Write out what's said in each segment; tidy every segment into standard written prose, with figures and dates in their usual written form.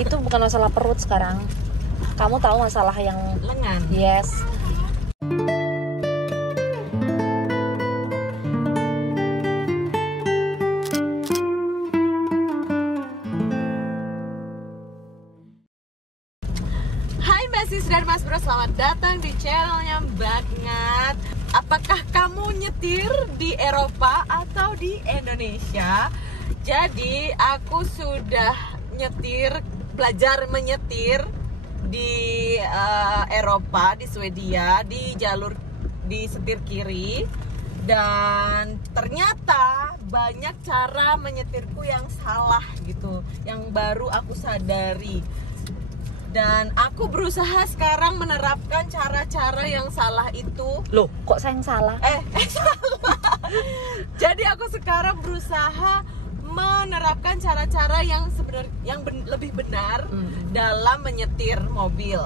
Itu bukan masalah perut sekarang. Kamu tahu masalah yang lengan. yes. Hai Mbak Sis dan Mas Bro, selamat datang di channelnya Banget. Apakah kamu nyetir di Eropa atau di Indonesia? Jadi aku sudah belajar menyetir di Eropa, di Swedia, di setir kiri. Dan ternyata banyak cara menyetirku yang salah gitu, yang baru aku sadari. Dan aku berusaha sekarang menerapkan cara-cara yang salah itu. Loh, kok saya yang salah? Salah. Jadi aku sekarang berusaha menerapkan cara-cara yang sebenarnya lebih benar dalam menyetir mobil.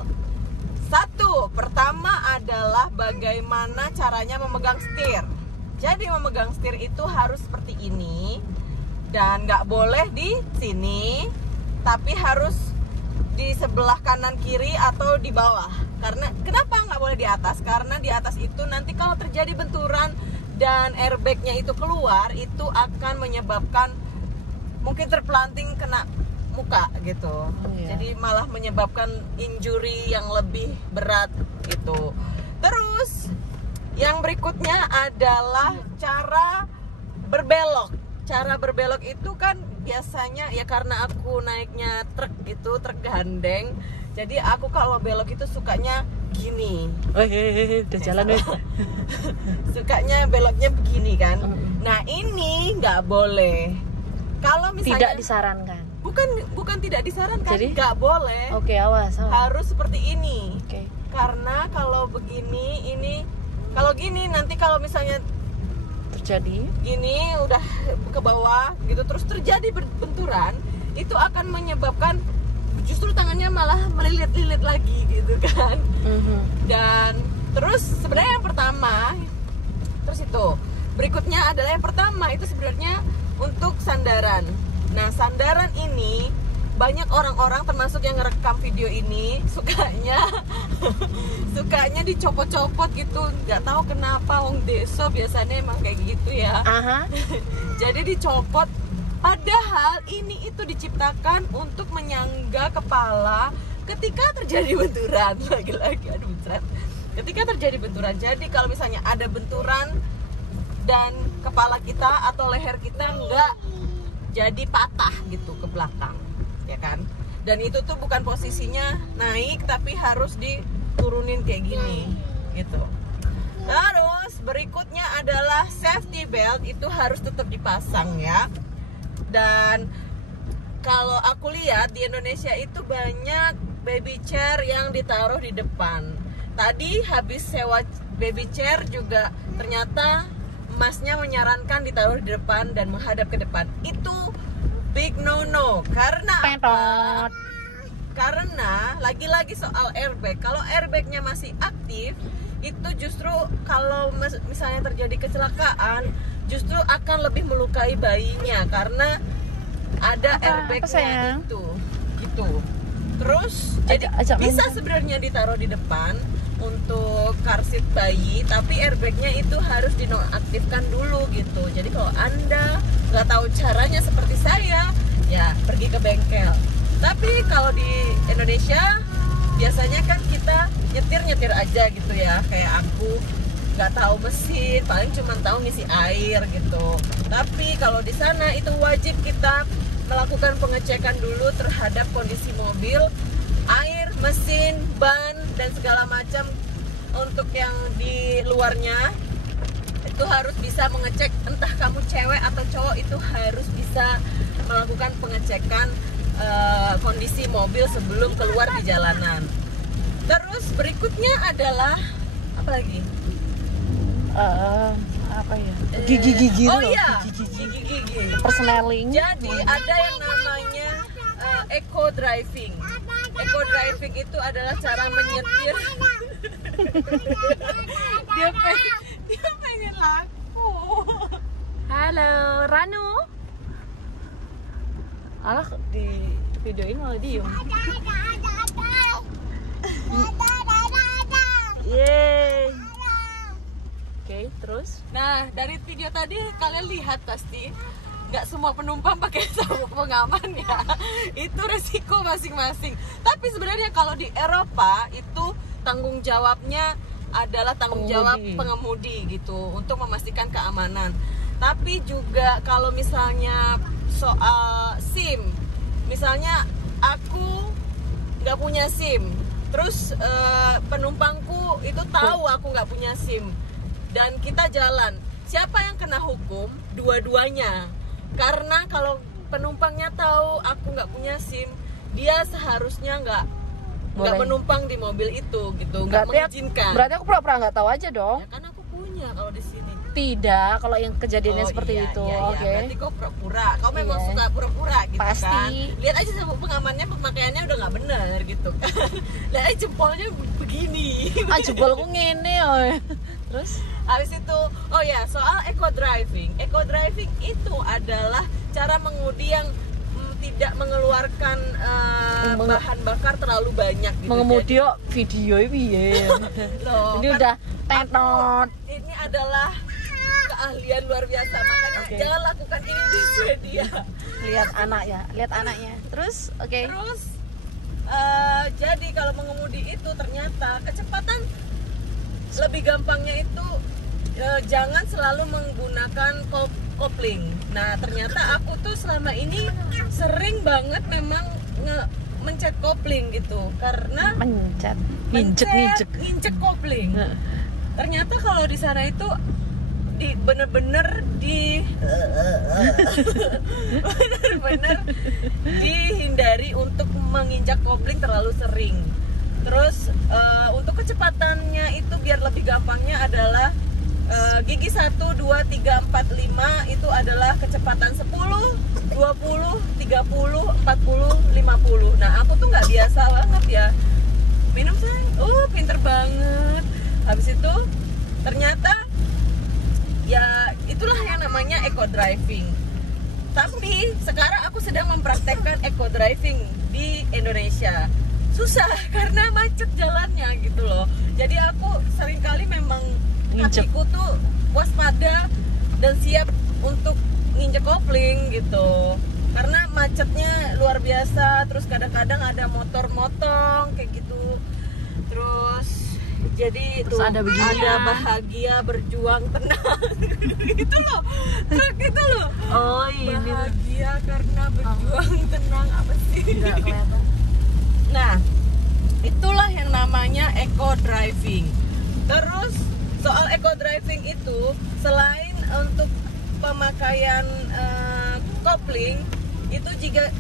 Satu, pertama adalah bagaimana caranya memegang setir. Jadi memegang setir itu harus seperti ini, dan nggak boleh di sini, tapi harus di sebelah kanan kiri atau di bawah. Karena kenapa nggak boleh di atas? Karena di atas itu nanti kalau terjadi benturan dan airbagnya itu keluar, itu akan menyebabkan mungkin terpelanting kena muka gitu. Jadi malah menyebabkan injury yang lebih berat gitu. Terus yang berikutnya adalah cara berbelok. Cara berbelok itu kan biasanya ya karena aku naiknya truk gitu, truk gandeng. Jadi aku kalau belok itu sukanya gini. Udah jalan weh. Sukanya beloknya begini kan. Nah ini nggak boleh. Kalau misalnya Tidak disarankan. Bukan tidak disarankan. Jadi nggak boleh. Oke, awas. Harus seperti ini. Oke. Karena kalau begini kalau gini nanti kalau misalnya Terjadi gini udah ke bawah gitu terus terjadi benturan, itu akan menyebabkan justru tangannya malah melilit-lilit lagi gitu kan. Dan terus sebenarnya yang pertama terus itu berikutnya adalah yang pertama itu sebenarnya untuk sandaran. Nah sandaran ini banyak orang-orang termasuk yang ngerekam video ini sukanya dicopot-copot gitu, nggak tahu kenapa. Wong deso biasanya emang kayak gitu ya. Jadi dicopot, padahal ini itu diciptakan untuk menyangga kepala ketika terjadi benturan. Lagi-lagi aduh berat. Ketika terjadi benturan, jadi kalau misalnya ada benturan dan kepala kita atau leher kita nggak jadi patah gitu ke belakang, ya kan? Dan itu tuh bukan posisinya naik tapi harus diturunin kayak gini gitu. Terus berikutnya adalah safety belt, itu harus tetap dipasang ya. Dan kalau aku lihat di Indonesia itu banyak baby chair yang ditaruh di depan. Tadi habis sewa baby chair juga ternyata masnya menyarankan ditaruh di depan dan menghadap ke depan. Itu big no-no. Karena apa? Karena lagi-lagi soal airbag. Kalau airbagnya masih aktif, itu justru kalau misalnya terjadi kecelakaan, justru akan lebih melukai bayinya karena ada airbagnya itu. Gitu. Terus jadi bisa sebenarnya ditaruh di depan untuk car seat bayi, tapi airbagnya itu harus dinonaktifkan dulu gitu. Jadi kalau Anda nggak tahu caranya seperti saya, ya pergi ke bengkel. Tapi kalau di Indonesia biasanya kan kita nyetir aja gitu ya, kayak aku nggak tahu mesin, paling cuma tahu ngisi air gitu. Tapi kalau di sana itu wajib kita melakukan pengecekan dulu terhadap kondisi mobil, air, mesin, ban, dan segala macam. Untuk yang di luarnya itu harus bisa mengecek, entah kamu cewek atau cowok, itu harus bisa melakukan pengecekan kondisi mobil sebelum keluar di jalanan. Terus berikutnya adalah apa lagi? Apa ya? Gigi-gigi. Oh iya, gigi. Persneling. Jadi ada yang namanya eco driving. Eco driving itu adalah cara menyetir. dia pengen laku. Halo, Ranu. Alah di videoin malah diem. Yeay. Oke, terus? Nah, dari video tadi kalian lihat pasti nggak semua penumpang pakai sabuk pengaman ya. Itu resiko masing-masing. Tapi sebenarnya kalau di Eropa itu tanggung jawabnya adalah tanggung jawab pengemudi gitu untuk memastikan keamanan. Tapi juga kalau misalnya soal SIM, misalnya aku nggak punya SIM, terus penumpangku itu tahu aku nggak punya SIM dan kita jalan, siapa yang kena hukum? Dua-duanya. Karena kalau penumpangnya tahu aku nggak punya SIM, dia seharusnya nggak menumpang di mobil itu gitu, nggak mengizinkan. Berarti aku pura-pura nggak tahu aja dong. Ya kan aku punya kalau di sini. Tidak, kalau yang kejadiannya seperti itu. Oke. Berarti kau pura-pura. Kau memang suka pura-pura gitu. Pasti. Kan. Lihat aja sabuk pengamannya, pemakaiannya udah nggak benar gitu. Lihat aja jempolnya begini. Jempolku ngene oi. Terus habis itu, oh ya, soal eco driving. Eco driving itu adalah cara mengemudi yang tidak mengeluarkan bahan bakar terlalu banyak gitu. Mengemudi video piye. Ini udah tetot. Ini adalah keahlian luar biasa, makanya jangan lakukan ini di Swedia. Lihat anaknya. Terus Terus jadi kalau mengemudi itu ternyata kecepatan lebih gampangnya itu jangan selalu menggunakan kopling. Nah, ternyata aku tuh selama ini sering banget memang mencet kopling gitu, karena nginjek kopling. Ternyata kalau di sana itu bener-bener dihindari untuk menginjak kopling terlalu sering. Terus untuk kecepatannya itu biar lebih gampangnya adalah gigi 1, 2, 3, 4, 5 itu adalah kecepatan 10, 20, 30, 40, 50. Nah, aku tuh nggak biasa banget ya minum sayang. Pinter banget. Habis itu ternyata ya itulah yang namanya eco driving. Tapi sekarang aku sedang mempraktekkan eco driving di Indonesia. Susah karena macet jalannya gitu loh. Jadi aku seringkali memang hatiku tuh waspada dan siap untuk nginjek kopling gitu. Karena macetnya luar biasa, terus kadang-kadang ada motor motong kayak gitu. Terus jadi itu ada bahagia berjuang tenang. Itu loh. Truk itu loh. Oh, ini bahagia karena berjuang tenang apa sih? Enggak kelihatan. Nah, itulah yang namanya eco driving. Terus soal eco driving itu selain untuk pemakaian kopling itu jika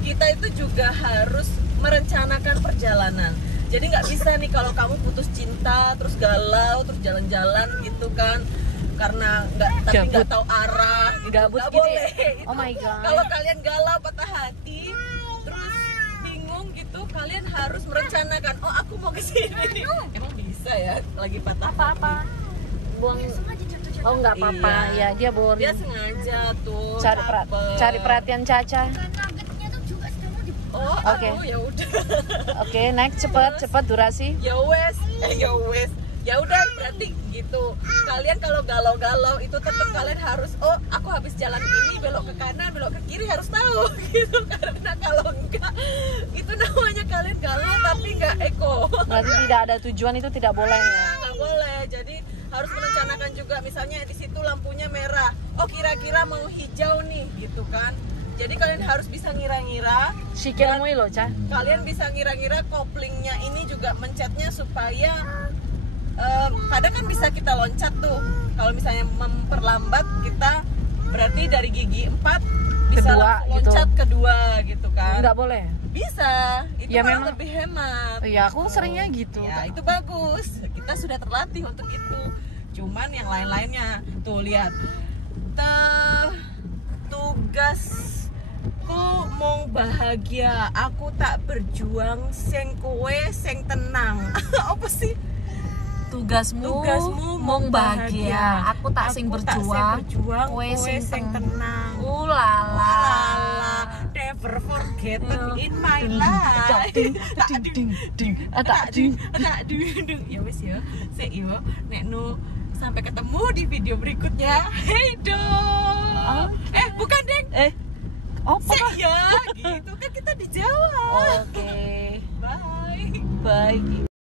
kita itu juga harus merencanakan perjalanan. Jadi nggak bisa nih kalau kamu putus cinta terus galau terus jalan-jalan gitu kan, karena nggak tahu arah, gabut nggak gitu boleh. ya? Oh my god. Kalau kalian galau patah hati terus bingung gitu, kalian harus merencanakan. Oh, aku mau ke sini. Emang bisa ya lagi patah apa buang. Oh, nggak apa-apa. Iya. Ya, dia boring. Dia sengaja tuh cari perhatian Caca. Oh, oke. Ya udah. Oke, next cepat durasi. Ya wes. Ya udah berarti gitu. Kalian kalau galau-galau itu tetap kalian harus aku habis jalan ini belok ke kanan, belok ke kiri harus tahu gitu, karena kalau enggak itu namanya kalian galau tapi enggak eko. Berarti tidak ada tujuan itu tidak boleh ya. Enggak boleh. Jadi harus merencanakan juga, misalnya di situ lampunya merah. Oh, kira-kira mau hijau nih gitu kan. Jadi kalian harus bisa ngira-ngira. Sikilmu loh, Ca. Kalian bisa ngira-ngira koplingnya ini juga mencetnya supaya kadang kan bisa kita loncat tuh. Kalau misalnya memperlambat kita berarti dari gigi 4 bisa loncat gitu. Kedua gitu kan. Enggak boleh. Bisa. Itu ya, memang lebih hemat. Iya, aku seringnya gitu. Ya, itu bagus. Kita sudah terlatih untuk itu. Cuman yang lain-lainnya tuh lihat. Tugasku mau bahagia, aku tak berjuang sing kowe sing tenang. Apa sih? Tugasmu mau bahagia, aku tak sing berjuang, kowe sing tenang. Ulala. happen in my life. Tak ding ding, tak ding, ya wis ya. Sik yo, nek nu sampai ketemu di video berikutnya. Hey dong. Bukan ding. Sik ya, gitu kan kita di Jawa. Oke. Bye. Bye.